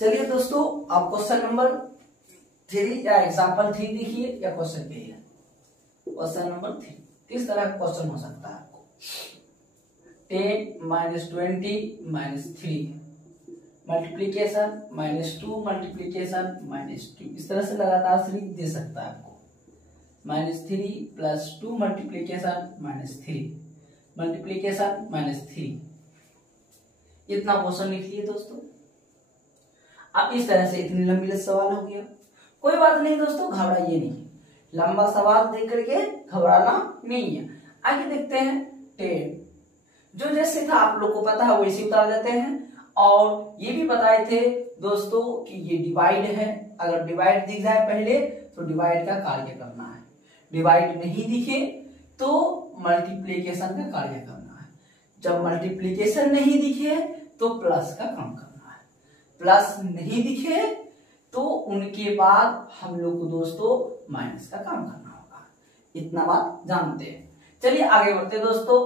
चलिए दोस्तों, आप क्वेश्चन नंबर 3 या एग्जाम्पल 3 देखिए या क्वेश्चन पे है। क्वेश्चन नंबर 3 किस तरह का क्वेश्चन हो सकता है आपको। 10 - 20 - 3 मल्टीप्लीकेशन -2 मल्टीप्लीकेशन -2 इस तरह से लगातार सीरीज दे सकता है आपको। -3 + 2 मल्टीप्लीकेशन -3 मल्टीप्लीकेशन -3 इतना क्वेश्चन लिख लिए दोस्तों। अब इस तरह से इतनी लंबी सवाल हो गया। कोई बात नहीं दोस्तों, घबराइए नहीं, लंबा सवाल देख करके घबराना नहीं है। आगे देखते हैं 10 जो जैसे था आप लोग को पता है वैसे उतार देते हैं। और ये भी बताए थे दोस्तों कि ये डिवाइड है, अगर डिवाइड दिख जाए पहले तो डिवाइड का कार्य करना है, डिवाइड नहीं दिखे तो मल्टीप्लीकेशन का कार्य करना है। जब मल्टीप्लीकेशन नहीं दिखे तो प्लस का काम करना है, प्लस नहीं दिखे तो उनके बाद हम लोग को दोस्तों माइनस का काम करना होगा। इतना बात जानते हैं। चलिए आगे बढ़ते दोस्तों।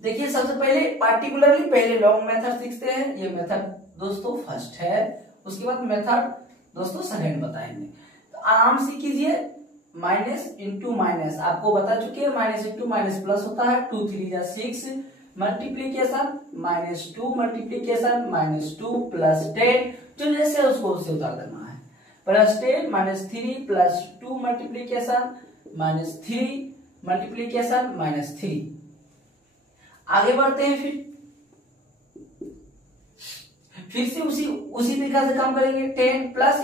देखिए सबसे पहले पार्टिकुलरली पहले लॉन्ग मेथड सीखते हैं। ये मेथड दोस्तों फर्स्ट है, उसके बाद मेथड दोस्तों सेकंड बताएंगे। तो आराम से कीजिए। माइनस इंटू माइनस आपको बता चुके हैं, माइनस इंटू माइनस प्लस होता है। 2 3 जा 6 मल्टीप्लीकेशन -2 मल्टीप्लीकेशन -2 + 10 जो जैसे उसको उससे उतार देना है। +10 -3 + 2 मल्टीप्लीकेशन -3 मल्टीप्लीकेशन -3। आगे बढ़ते हैं। फिर से उसी तरीका से काम करेंगे। 10 plus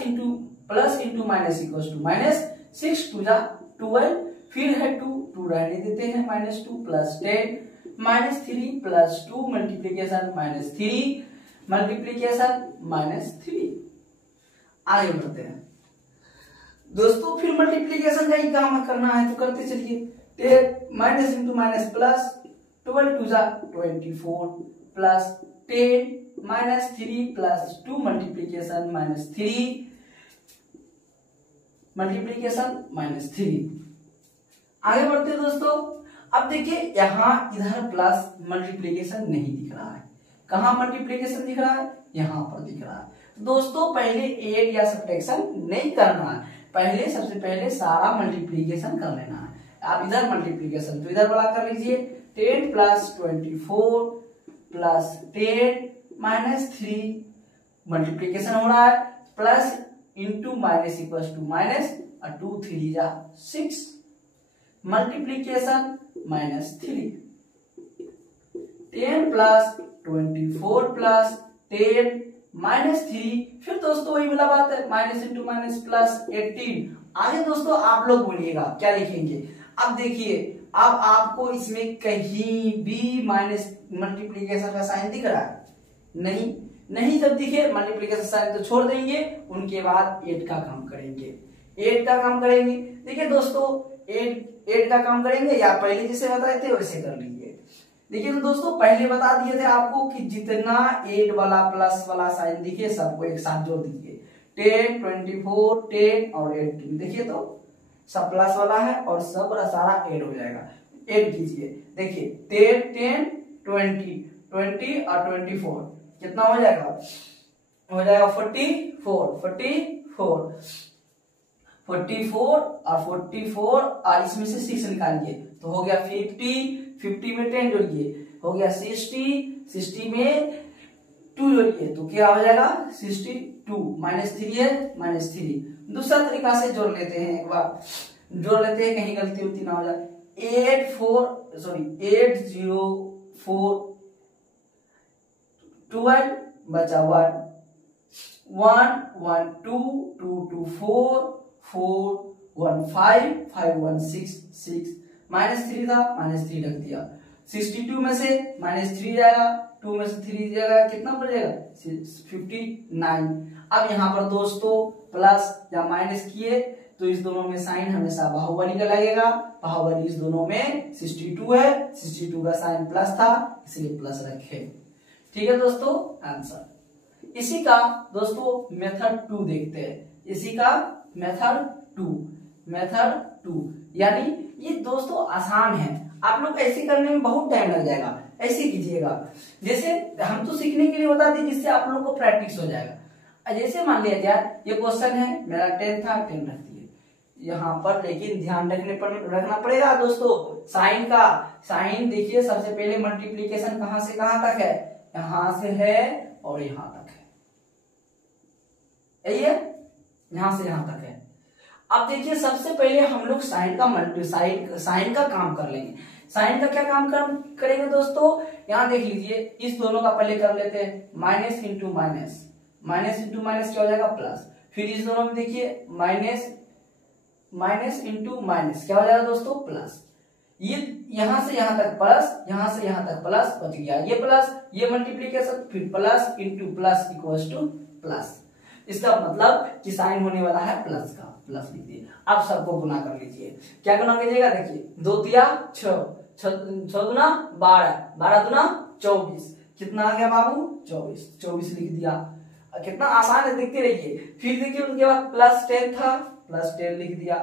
into minus equal to -6 2 जा 12 फिर है 2 रहने देते हैं -2 + 10 -3 + 2 मल्टीप्लीकेशन -3 मल्टीप्लीकेशन -3। आगे बढ़ते हैं दोस्तों। फिर मल्टीप्लीकेशन का ही काम करना है तो करते चलिए। 10 माइनस इंटू माइनस प्लस 12 2 जा 24 + 10 -3 + 2 मल्टीप्लीकेशन -3 मल्टीप्लीकेशन -3। आगे बढ़ते दोस्तों। अब देखिए यहाँ इधर प्लस मल्टीप्लीकेशन नहीं दिख रहा है। कहाँ मल्टीप्लीकेशन दिख रहा है? यहाँ पर दिख रहा है। तो दोस्तों पहले ऐड या सब्ट्रैक्शन नहीं करना है, पहले सबसे पहले सारा मल्टीप्लीकेशन कर लेना है। आप इधर मल्टीप्लीकेशन तो इधर वाला कर लीजिए। 10 + 24 + 10 -3 मल्टीप्लीकेशन हो रहा है, plus into minus equal to minus और 2 3 जा 6 मल्टीप्लीकेशन -3। 10 + 24 + 10 -3 फिर दोस्तों वही वाला बात है, माइनस इंटू माइनस प्लस 18। आगे दोस्तों आप लोग बोलिएगा क्या लिखेंगे। अब देखिए अब आपको इसमें कहीं भी माइनस मल्टीप्लीकेशन का साइन दिख रहा है? नहीं जब दिखे मल्टीप्लीकेशन साइन तो छोड़ देंगे, उनके बाद 8 का काम करेंगे। 8 का काम करेंगे। देखिए दोस्तों 8 का काम करेंगे या पहले जैसे बताए थे वैसे कर लीजिए। देखिए तो दोस्तों पहले बता दिए थे आपको कि जितना 8 वाला प्लस वाला साइन दिखे सबको एक साथ जोड़ दीजिए। 10 24 10 और 18 देखिए तो सब प्लस वाला है और सब सारा ऐड हो जाएगा। ऐड कीजिए। देखिए 10 10 20 और 24 कितना हो जाएगा? हो जाएगा 44 और 44 और इसमें से 6 निकालिए तो हो गया 50 में 10 जोड़िए हो गया 60 में 2 जोड़िए तो क्या हो जाएगा 62 -3 है -3। दूसरा तरीका से जोड़ लेते हैं, एक बार जोड़ लेते हैं कहीं गलती उलती ना हो जाए। 804 12 बचा 1 1 2 2 2 4 4 1 5 5 1 6 6 -3 था -3 रख दिया। 62 में से -3 जाएगा, 2 में से 3 जाएगा, कितना बचेगा 59। अब यहाँ पर दोस्तों प्लस या माइनस किए तो इस दोनों में साइन हमेशा बाहुबली का लगेगा। बाहुबली इस दोनों में 62 है, 62 का साइन प्लस था इसलिए प्लस रखे। ठीक है दोस्तों आंसर। इसी का दोस्तों मेथड 2 देखते हैं। इसी का मेथड 2 यानी ये दोस्तों आसान है, आप लोग ऐसे करने में बहुत टाइम लग जाएगा। ऐसे कीजिएगा। जैसे हम तो सीखने के लिए बताते जिससे आप लोगों को प्रैक्टिस हो जाएगा। जैसे मान लिया यार ये क्वेश्चन है, मेरा 10 था, 10 रख दिए यहाँ पर, लेकिन ध्यान रखना पड़ेगा दोस्तों साइन का। साइन देखिए सबसे पहले मल्टीप्लीकेशन कहां से कहां तक है, यहां से है और यहां तक है, यही है, यहां से यहां तक है। अब देखिए सबसे पहले हम लोग साइन का काम कर लेंगे। साइन का क्या काम करेंगे दोस्तों, यहां देख लीजिए, इस दोनों का पहले कर लेते हैं, minus into minus, minus into minus क्या हो जाएगा प्लस, फिर इस दोनों में देखिए माइनस माइनस इंटू माइनस क्या हो जाएगा दोस्तों प्लस, ये यहां से यहां तक प्लस, यहां से यहां तक प्लस, बच गया ये प्लस, ये मल्टीप्लीकेशन, फिर plus into plus equals two plus. इसका मतलब कि साइन होने वाला है प्लस का, प्लस लिख दिए। अब सबको गुना कर लीजिए, क्या गुना कीजिएगा, देखिए 2 तिया 6, 6 दूना 12, 12 दूना 24, कितना आ गया बाबू 24, 24 लिख दिया। कितना आसान है, देखते रहिए। फिर देखिए उसके बाद प्लस 10 था, प्लस 10 लिख दिया।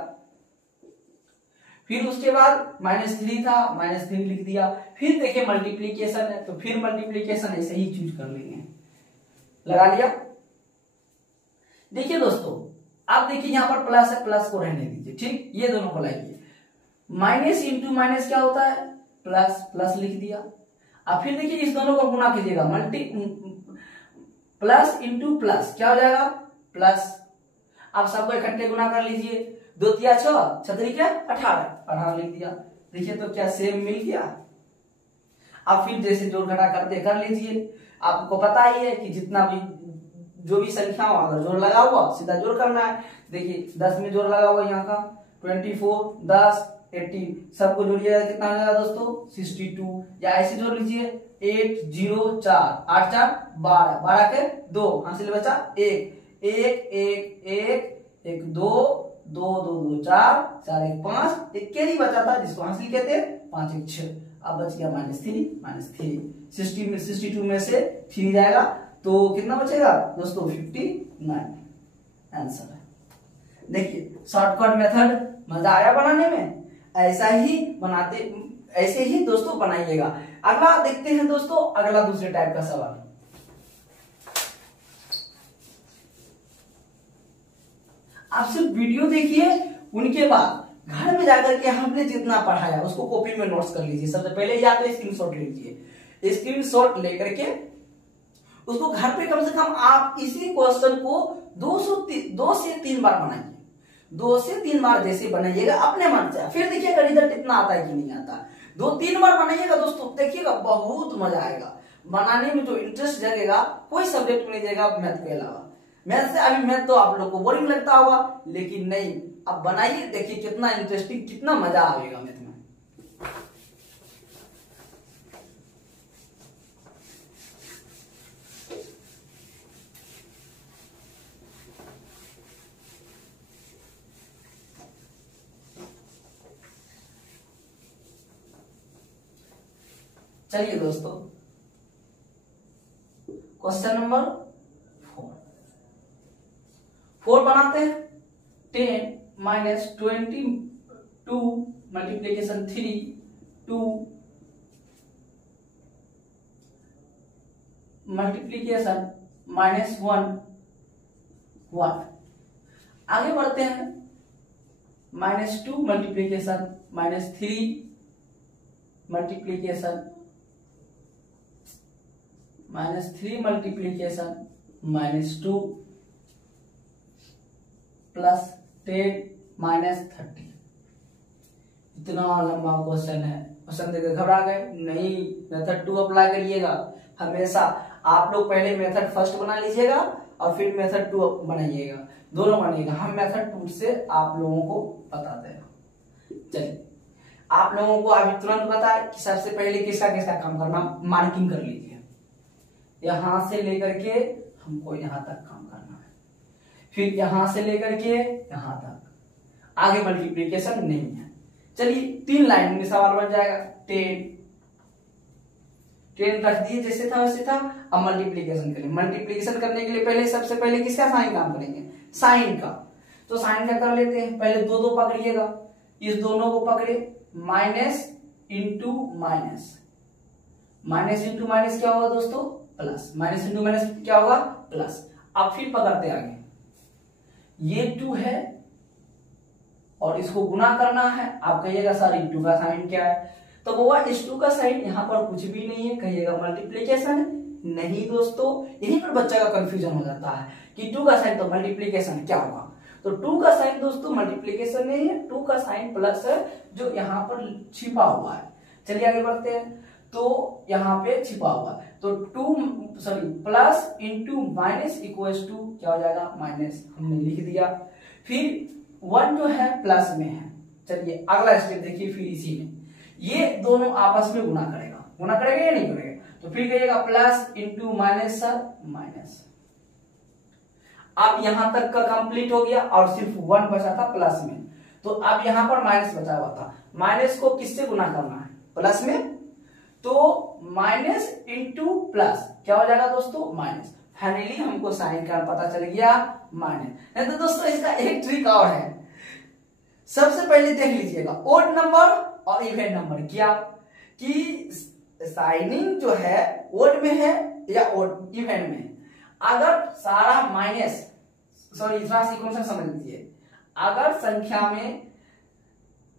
फिर उसके बाद -3 था, -3 लिख दिया। फिर देखिए मल्टीप्लीकेशन है तो फिर मल्टीप्लीकेशन ऐसे ही चूज कर लेंगे, लगा लिया। देखिए दोस्तों अब देखिए यहाँ पर प्लस है, प्लस को रहने दीजिए, ठीक, ये दोनों को लाइए। माइनस इंटू माइनस क्या होता है प्लस, प्लस लिख दिया। अब फिर देखिए इस दोनों को गुना कीजिएगा, प्लस इंटू प्लस क्या हो जाएगा प्लस। अब सबको इकट्ठे गुना कर लीजिए, 2 तिया 6, 6 त्रिक 18, 18 लिख दिया। देखिए तो क्या सेम मिल गया। अब फिर जैसे जोड़ घटा करते कर लीजिए, आपको पता ही है कि जितना भी जो भी संख्या हो अगर जोड़ लगा हुआ सीधा जोड़ करना है। देखिए 10 में जोड़ लगा हुआ यहाँ का 24, 10, 80, सबको जोड़िएगा कितना आ जाएगा दोस्तों 62, या ऐसे जोड़ लीजिए 8, 0, 4, 8, 4, 12, 12 के 2 हासिल बचा 1, 1, 1, 1, 1, 2, 2, 2, 2, 4, 4, 1, 5, एक कैरी बचा था जिसको हासिल कहते हैं 5, 1, 6। अब बच गया -3, 62 में से 3 जाएगा तो कितना बचेगा दोस्तों 59 आंसर है। देखिए शॉर्टकट मेथड, मजा आया बनाने में, ऐसा ही दोस्तों बनाइएगा। अगला देखते हैं दोस्तों, अगला दूसरे टाइप का सवाल। आप सिर्फ वीडियो देखिए, उनके बाद घर में जाकर के हमने जितना पढ़ाया उसको कॉपी में नोट्स कर लीजिए। सबसे पहले या तो स्क्रीनशॉट ले लीजिए, स्क्रीनशॉट लेकर के उसको घर पे कम से कम आप इसी क्वेश्चन को 2 से 3 बार बनाइए। 2 से 3 बार जैसे बनाइएगा अपने मन से, फिर देखिएगा रिजल्ट इतना आता है कि नहीं आता। 2-3 बार बनाइएगा दोस्तों, देखिएगा बहुत मजा आएगा बनाने में, जो इंटरेस्ट जगेगा कोई सब्जेक्ट नहीं जाएगा मैथ के अलावा। मैथ से अभी मैथ तो आप लोग को बोरिंग लगता होगा, लेकिन नहीं, अब बनाइए, देखिए कितना इंटरेस्टिंग, कितना मजा आएगा मैथ में। चलिए दोस्तों क्वेश्चन नंबर 4 बनाते हैं। 10 माइनस 22 मल्टीप्लीकेशन 3, 2 मल्टीप्लीकेशन -1, 1। आगे बढ़ते हैं, -2 मल्टीप्लीकेशन -3 मल्टीप्लीकेशन -3 मल्टीप्लीकेशन -2 प्लस 10 -30। इतना लंबा क्वेश्चन है, क्वेश्चन देखकर घबरा गए? नहीं, मेथड 2 अप्लाई करिएगा हमेशा। आप लोग पहले मेथड फर्स्ट बना लीजिएगा और फिर मेथड 2 बनाइएगा, दोनों बनाइएगा। हम मेथड 2 से आप लोगों को बताते हैं। चलिए आप लोगों को अभी तुरंत पता है कि सबसे पहले किसका किसका काम करना, मार्किंग कर लीजिए। यहां से लेकर के हमको यहां तक काम करना है, फिर यहां से लेकर के यहां तक, आगे मल्टीप्लीकेशन नहीं है। चलिए 3 लाइन में सवाल बन जाएगा। 10 रख दिए जैसे था वैसे था। अब मल्टीप्लीकेशन करें, मल्टीप्लीकेशन करने के लिए पहले सबसे पहले किसका साइन काम करेंगे, साइन का। तो साइन का कर लेते हैं, पहले 2 पकड़िएगा, इस दोनों को पकड़े, minus into minus, minus into minus क्या होगा दोस्तों, प्लस, माइनस इंटू माइनस क्या होगा, प्लस। अब फिर पकड़ते आगे, ये 2 है और इसको गुना करना है। आप कहिएगा सर इंटू का साइन क्या है, तो वो इस 2 का साइन यहाँ पर कुछ भी नहीं है, कहिएगा मल्टीप्लीकेशन। नहीं दोस्तों, यहीं पर बच्चा का कंफ्यूजन हो जाता है कि 2 का साइन तो मल्टीप्लीकेशन क्या होगा। तो 2 का साइन दोस्तों मल्टीप्लीकेशन नहीं है, 2 का साइन प्लस है जो यहाँ पर छिपा हुआ है। चलिए आगे बढ़ते हैं। तो यहाँ पे छिपा हुआ है, तो plus into minus equals to क्या हो जाएगा, माइनस, हमने लिख दिया। फिर 1 जो है प्लस में है। चलिए अगला स्टेप देखिए, फिर इसी में ये दोनों आपस में गुना करेगा या नहीं करेगा, तो फिर कहिएगा plus into minus sir minus. अब यहां तक का कंप्लीट हो गया और सिर्फ 1 बचा था प्लस में, तो अब यहां पर माइनस बचा हुआ था। माइनस को किससे गुना करना है, प्लस में, तो माइनस इंटू प्लस क्या हो जाएगा दोस्तों, माइनस। फाइनली हमको साइन का पता चल गया माइनस। नहीं तो दोस्तों इसका एक ट्रिक और है, सबसे पहले देख लीजिएगा ओड नंबर और इवेंट नंबर, क्या कि साइनिंग जो है ओड में है या ओड इवेंट में। अगर सारा माइनस, थोड़ा सीक्वेंस समझ लीजिए, अगर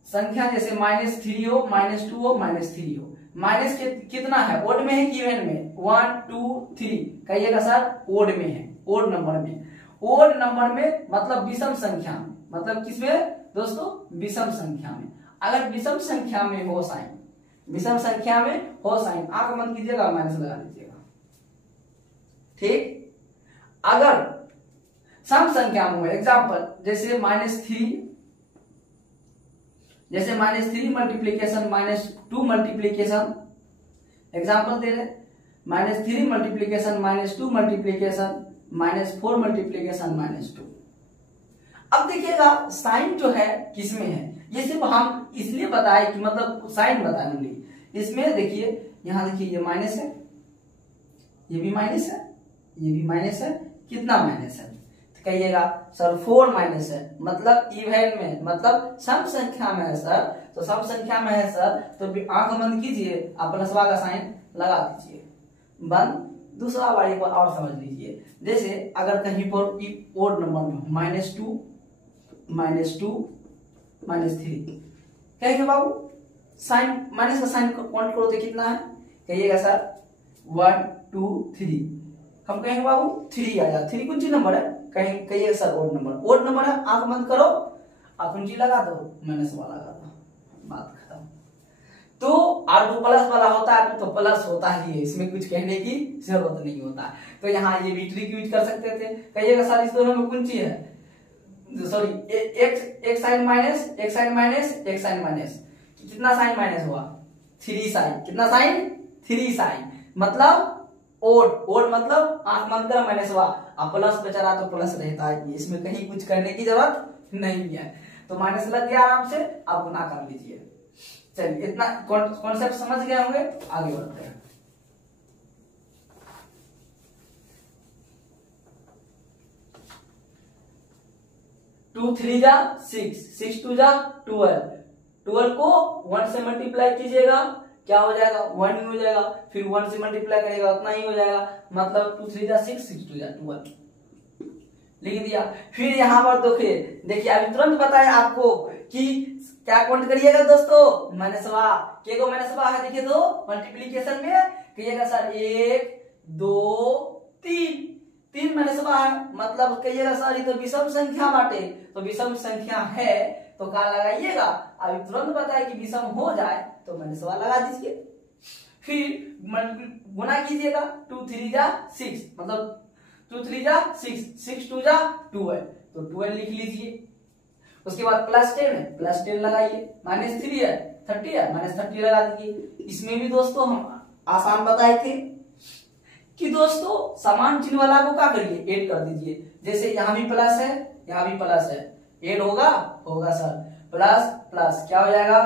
संख्या जैसे -3 हो, -2 हो, -3 हो, माइनस कितना है, ओड में है कि इवेंट में, 1 2 3, कहिएगा सर ओड में है, ओड नंबर में। ओड नंबर में मतलब विषम संख्या में, मतलब किसमें दोस्तों, विषम संख्या में। अगर विषम संख्या में हो साइन, विषम संख्या में हो साइन, आंख बंद कीजिएगा, माइनस लगा लीजिएगा, ठीक। अगर सम संख्या में हो, एग्जाम्पल जैसे -3, जैसे -3 मल्टीप्लीकेशन -2 मल्टीप्लीकेशन, एग्जाम्पल दे रहे, -3 मल्टीप्लीकेशन -2 मल्टीप्लीकेशन -4 मल्टीप्लीकेशन -2। अब देखिएगा साइन जो है किसमें है, ये सिर्फ हम इसलिए बताए कि मतलब साइन बताने के लिए। इसमें देखिए, यहां देखिए ये माइनस है, ये भी माइनस है, ये भी माइनस है, कितना माइनस है, तो कहिएगा सर 4 माइनस है, मतलब इवेंट में, मतलब सम संख्या में है सर, तो सम संख्या में है सर, तो आंख बंद कीजिए, आप प्लसवा का साइन लगा दीजिए, बंद। दूसरा वाली को और समझ लीजिए, जैसे अगर कहीं पर ओड नंबर में -2 -3, कहेंगे बाबू साइन, माइनस का साइन काउंट करो तो कितना है, कहिएगा सर 1 2 3, हम कहेंगे बाबू 3 आया, 3 कुंजी नंबर है, कहिए सर ओड नंबर है, आंख बंद करो, आप कुंजी लगा दो, माइनस वाला लगा दो, बात खत्म। तो R2 प्लस वाला होता है तो प्लस होता ही है, इसमें कुछ कहने की जरूरत नहीं होता है। तो यहाँ ये भी ट्रिक यूज कर सकते थे, कहिएगा सर इस दोनों में कुंजी है, सॉरी एक साइन माइनस, एक साइन माइनस, एक साइन माइनस, कितना साइन माइनस हुआ, 3 साइन, कितना साइन, 3 साइन, मतलब ओड मतलब आंख बंद कर माइनस हुआ, अब प्लस बचा रहा तो प्लस रहता है, इसमें कहीं कुछ करने की जरूरत नहीं है। तो माइनस लग गया आराम से, आप गुना कर लीजिए। चलिए इतना कॉन्सेप्ट समझ गए होंगे, आगे बढ़ते हैं। टू 3 जा 6, 6 2 जा 12, 12 को 1 से मल्टीप्लाई कीजिएगा, क्या हो जाएगा, 1 ही हो जाएगा, फिर 1 से मल्टीप्लाई करेगा उतना ही हो जाएगा, मतलब 2 3 जा 6, 6 2 जा 12, लिख दिया। फिर यहाँ पर देखिए अभी तुरंत बताया आपको कि क्या काउंट करिएगा दोस्तों, माइनसवा, के को माइनसवा है, देखिए तो मल्टीप्लीकेशन में कहिएगा सर 1 2 3 माइनसवा है, मतलब कहिएगा सर ये तो विषम संख्या बाटे, तो विषम संख्या है तो क्या लगाइएगा, अभी तुरंत बताया कि विषम हो जाए तो माइनसवा लगा दीजिए। फिर गुना कीजिएगा, 2 3 जा 6, मतलब 2 3 जा 6, 6 2 जा 12, तो 12 लिख लीजिए। उसके बाद +10 है, +10 लगाइए, -3 है 30 है, -30 लगा दीजिए। इसमें भी दोस्तों हम आसान बताए थे कि दोस्तों समान चिन्ह वाला को क्या करिए, ऐड कर दीजिए। जैसे यहाँ भी प्लस है, यहाँ भी प्लस है, ऐड होगा सर, प्लस प्लस क्या हो जाएगा,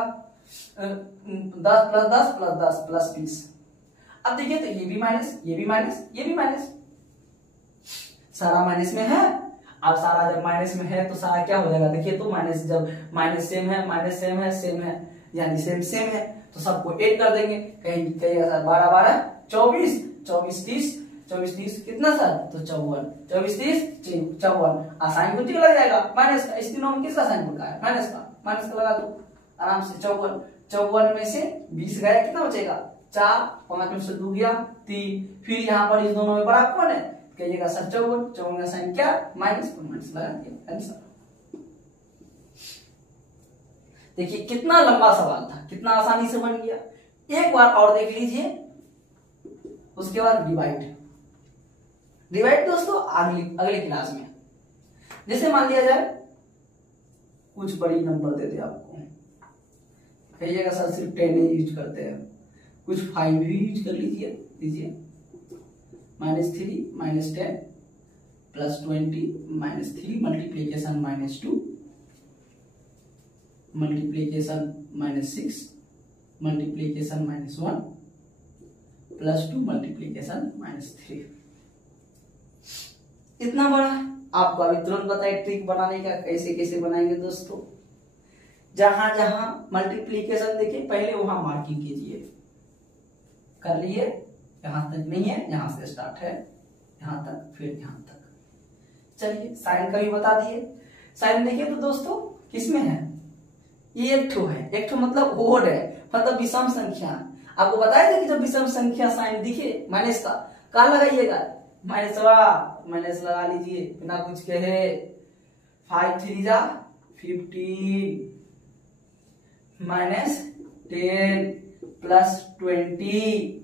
10 + 10 + 10 + 20। अब देखिए तो ये भी माइनस, ये भी माइनस, ये भी माइनस, सारा माइनस में है। अब सारा जब माइनस में है तो सारा क्या हो जाएगा, देखिए तो माइनस, जब माइनस सेम है, माइनस सेम है, सेम है, यानी सेम सेम है, तो सबको ऐड कर देंगे। कहीं कहिएगा सर 12 12 24, 24 30, 24 30 कितना सर, तो 54, 24 30 54। साइन को ठीक लग जाएगा माइनस का। इस तीनों में किसका साइन होता है, माइनस का, माइनस का लगा दो आराम से। 54, 54 में से 20 गया, कितना बचेगा 4, 5 में से 2 गया 3। फिर यहाँ पर इस दोनों में बड़ा कौन है, कहिएगा सर 54, 54 का साइन क्या, माइनस, माइनस लगा दिया आंसर। देखिए कितना लंबा सवाल था, कितना आसानी से बन गया। एक बार और देख लीजिए, उसके बाद डिवाइड। डिवाइड दोस्तों अगली क्लास में, जैसे मान लिया जाए कुछ बड़ी नंबर दे दे आपको, कहिएगा सर सिर्फ 10 यूज करते हैं, कुछ 5 भी यूज कर लीजिए। -3 -10 +20 -3 मल्टीप्लीकेशन -2 मल्टीप्लीकेशन -6 मल्टीप्लीकेशन -1 +2 मल्टीप्लीकेशन -3। इतना बड़ा आपको अभी तुरंत बताए ट्रिक बनाने का, कैसे कैसे बनाएंगे दोस्तों। जहां जहां मल्टीप्लीकेशन देखिए पहले वहां मार्किंग कीजिए, कर लिए, यहां तक नहीं है, यहां से स्टार्ट है, यहां तक, फिर यहां तक। चलिए साइन का भी बता दिए। साइन देखिए तो दोस्तों किसमें है, ये एक ठो है, एक ठो मतलब ओड है, मतलब विषम संख्या। आपको बताया था कि जब विषम संख्या साइन दिखे माइनस का, कहां लगाइएगा, माइनस लगा लीजिए बिना कुछ कहे। 5 3 जा 15 -10 +20।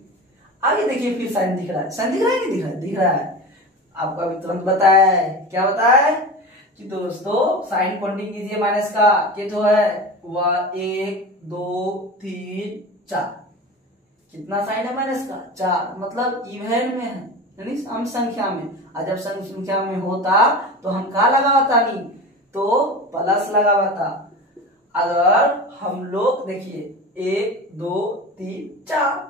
आगे देखिए फिर साइन दिख रहा है, साइन दिख रहा है नहीं दिख रहा है, दिख रहा है। आपको अभी तुरंत बताया है, क्या बताया है कि दोस्तों साइन काउंटिंग कीजिए माइनस का, ये तो है 1 2 3 4। कितना साइन है माइनस का, 4, मतलब इवन में है, यानी सम संख्या में। और जब सम संख्या में होता तो हम क्या लगाता, नहीं तो प्लस लगाता। अगर हम लोग देखिए 1 2 3 4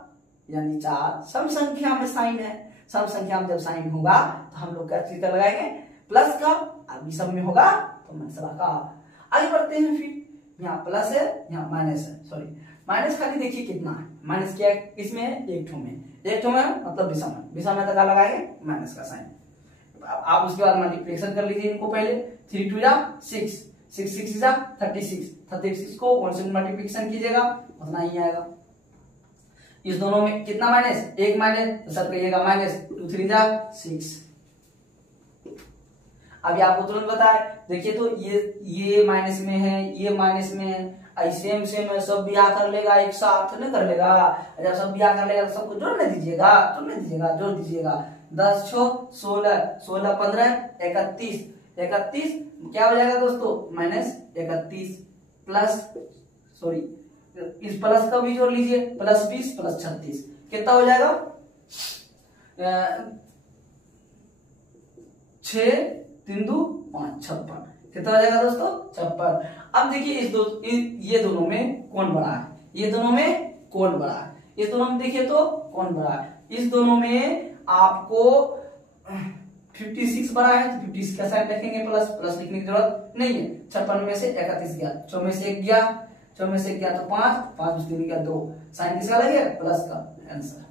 यानी 4 सम संख्या में साइन है। सम संख्या में जब साइन होगा तो हम लोग क्या लगाएंगे, प्लस का। अभी सब में होगा तो माइनस का। आगे बढ़ते हैं, फिर यहाँ प्लस है, यहाँ माइनस है, सॉरी माइनस खाली देखिए कितना है, माइनस क्या किसमें है, एक ठो में, एक ठो में मतलब विषम है, विषम में तो क्या लगाएंगे, माइनस का साइन। आप उसके बाद मल्टीप्लिकेशन कर लीजिए इनको पहले। 3 2 जा 6, 6 6 जा 36, 36 को कॉन्स्टेंट मल्टीप्लिकेशन कीजिएगा उतना ही आएगा। इस दोनों में कितना माइनस, एक माइनस, तो सब कहिएगा माइनस। 2 3 जा 6। अभी आपको तुरंत बताया, देखिए तो ये माइनस में है, ये माइनस में है, सेम सेम है, सब ब्याह कर लेगा एक साथ, नहीं कर लेगा। जब सब ब्याह कर लेगा तो सबको जोड़ने दीजिएगा, जोड़ दीजिएगा। 10 6 16, 16 15 31, 31 क्या हो जाएगा दोस्तों, -31 प्लस, सॉरी इस प्लस का भी जोड़ लीजिए, +20 +36 कितना हो जाएगा, 6 3 2 5 56। कितना हो जाएगा दोस्तों, 56। अब देखिए ये दोनों में कौन बड़ा है, ये दोनों में कौन बड़ा है, इस दोनों में देखिए तो कौन बड़ा है। इस दोनों में आपको 56 बड़ा है, तो 56 का साइन लिखेंगे, प्लस लिखने की जरूरत नहीं है। 56 में से 31 गया, 4 में से 1 गया, 4 में से 1 गया तो 5, 5 में से 3 गया 2, साइन किसका लगे, प्लस का। आंसर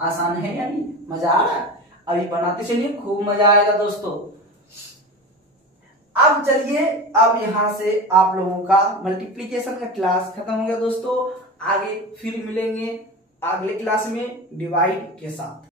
आसान है या नहीं, मजा आ रहा है, अभी बनाते चलिए, खूब मजा आएगा दोस्तों। अब चलिए, अब यहां से आप लोगों का मल्टीप्लिकेशन का क्लास खत्म हो गया दोस्तों। आगे फिर मिलेंगे अगले क्लास में डिवाइड के साथ।